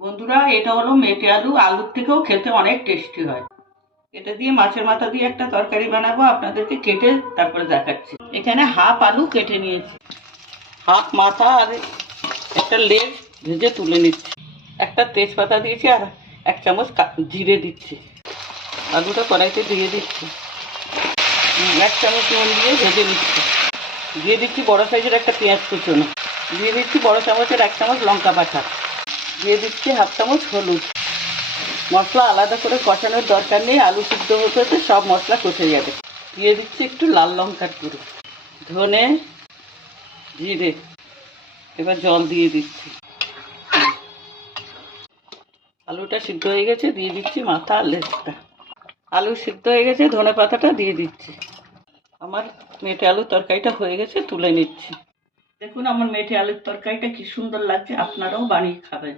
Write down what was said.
বন্ধুরা, এটা হলো মেটে আলু। আলুর থেকেও খেতে অনেক টেস্টি হয়। এটা দিয়ে মাছের মাথা দিয়ে একটা তরকারি বানাবো, আপনাদেরকে কেটে তারপরে দেখাচ্ছি। এখানে হাফ আলু কেটে নিয়েছি, হাফ মাথা আর একটা লেগ ভেজে তুলে নিচ্ছি। একটা তেজপাতা দিয়েছি আর 1 চামচ জিরে দিচ্ছি। আলুটা কড়াইতে দিয়ে দিচ্ছি। 1 চামচ নুন দিয়ে ভেজে নিচ্ছি। দিয়ে দিচ্ছি বড় সাইজের একটা পেঁয়াজ কুচনো। দিয়ে দিচ্ছি বড় চামচের 1 চামচ লঙ্কা বাটা। দিয়ে দিচ্ছি হাফ চামচ হলুদ। মশলা আলাদা করে কষানোর দরকার নেই, আলু সিদ্ধ হতে হতে সব মশলা কষে যাবে। দিয়ে দিচ্ছি একটু লাল লঙ্কার গুঁড়ো, ধনে, জিরে। এবার জল দিয়ে দিচ্ছি। আলুটা সিদ্ধ হয়ে গেছে, দিয়ে দিচ্ছি মাথা আর লেজটা। আলু সিদ্ধ হয়ে গেছে, ধনে পাতাটা দিয়ে দিচ্ছি। আমার মেটে আলুর তরকারিটা হয়ে গেছে, তুলে নিচ্ছি। দেখুন আমার মেটে আলুর তরকারিটা কি সুন্দর লাগছে, আপনারাও বানিয়ে খাবেন।